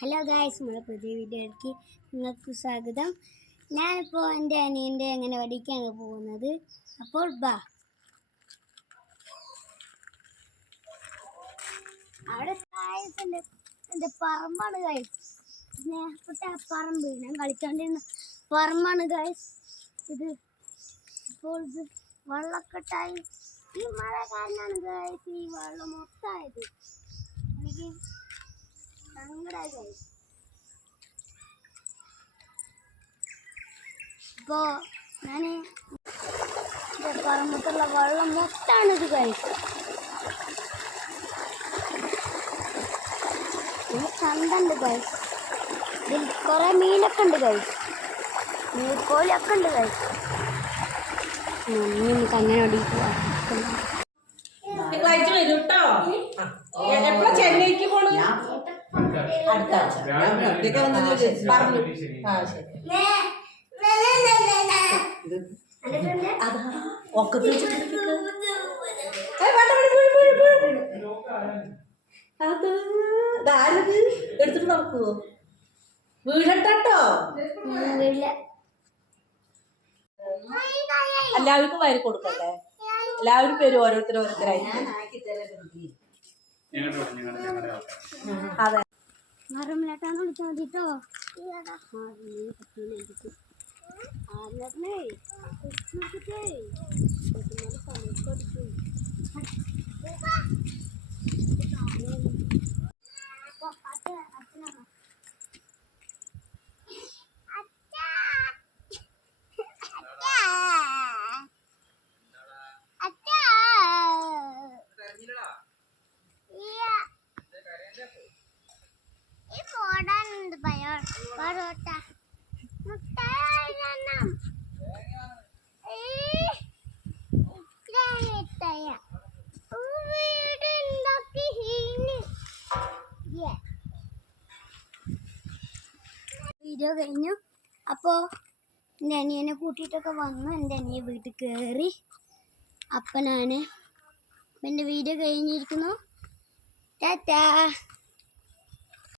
Hello guys, നമ്മുടെ പുതിയ വീഡിയോയിലേക്ക് നിങ്ങൾക്ക് സ്വാഗതം. ഞാനിപ്പോൾ എൻ്റെ അനിയൻ്റെ അംഗനവാടിക്കാണ് പോകുന്നത്. അപ്പോൾ അവിടെ എൻ്റെ പറമ്പാണ് ഗായ്സ്. സ്നേഹപ്പെട്ട പറമ്പ്, ഞാൻ കളിച്ചോണ്ടിരുന്ന പറമ്പാണ് ഗായ്സ് ഇത്. ഇപ്പോൾ ഇത് വെള്ളക്കെട്ടായി. ഈ മഴ കാരണമാണ് ഗായ്സ് ഈ വെള്ളം മൊത്തമായത്. എനിക്ക് സങ്കടമായി ഗായ്സ്. ഇപ്പോൾ ഞാൻ പറമ്പത്തുള്ള വെള്ളം മൊത്തമാണ് ഇത് ഗായ്സ്. ചന്തണ്ട് ഗായ്സ്. ഇതിൽ കുറേ മീനൊക്കെ ഉണ്ട് ഗായ്സ്. കോഴിയൊക്കെ ഉണ്ട് ഗായ്സ്. നമുക്ക് അങ്ങനെ ഓടിക്കുക. തിങ്കളാഴ്ച വരും കേട്ടോ. എപ്പോഴാ ചെന്നൈക്ക് പോണു? പറഞ്ഞു. ആ ശരി. എടുത്തിട്ട് നോക്കുവോ? വീടട്ടോ. എല്ലാവർക്കും വരി കൊടുക്കണ്ടേ? എല്ലാവരും പേരും ഓരോരുത്തരായി. അതെ, മരമില്ലാട്ടാന്ന് വിളിച്ചാൽ മതിട്ടോ. വീഡിയോ കഴിഞ്ഞു. അപ്പോൾ എൻ്റെ അനിയനെ കൂട്ടിയിട്ടൊക്കെ വന്നു. എൻ്റെ അനിയൻ വീട്ടിൽ കയറി. അപ്പം ഞാൻ എൻ്റെ വീഡിയോ കഴിഞ്ഞിരിക്കുന്നു. ടാറ്റാ.